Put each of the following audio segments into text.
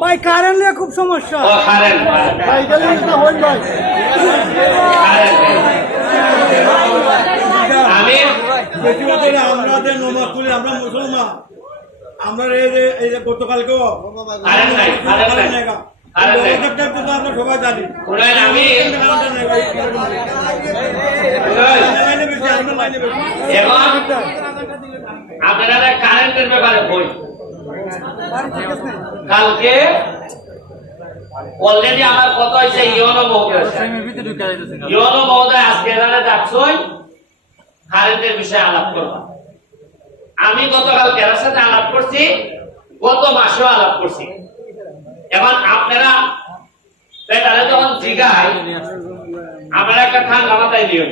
ভাই কারেন্ট নিয়ে খুব সমস্যা। ভাই আমরা নমাজ আমরা মুসলমান। আমরা এই যে গতকালকেও আমরা সবাই জানি। আপনারা কারেন্টের ব্যাপারে বই কালকে অলরেডি আমার কথা হয়েছে ইয়নো মহোদয় ইয়নো মহোদয় আজকে এখানে যাচ্ছই কারেন্টের বিষয়ে আলাপ করবা। আমি গতকাল কেনার সাথে আলাপ করছি গত মাসেও আলাপ করছি। এখন আপনারা তারা যখন জিগায় আমরা একটা ঠান্ডা মাথায় দিও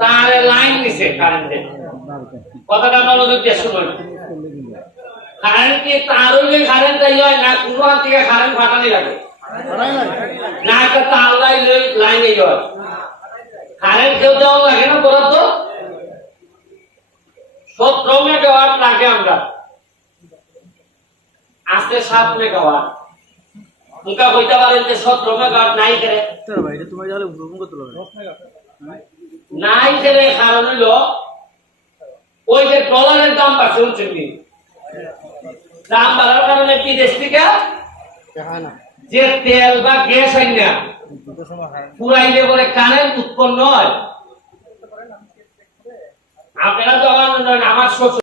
তার লাইন নিছে কারেন্টের কথাটা মনোযোগ দিয়ে শুনুন। কারেন্ট কি তার কারেন্ট হয়? না কোনো থেকে কারেন্ট ফাটানি লাগে না একটা তার লাইন লাইনে কারেন্ট কেউ দেওয়া লাগে না বলার তো সতেরো মেগাওয়াট লাগে আমরা। আজকে সাত মেগাওয়াট নাই করে নাই করে কারণ হইল, ওই যে ডলারের দাম বাড়ছে কি? দাম বাড়ার কারণে বিদেশ থেকে যে তেল বা গ্যাস আইনা না পুরাইলে পরে কারেন্ট উৎপন্ন হয়। আপনারা যখন আমার শ্বশুর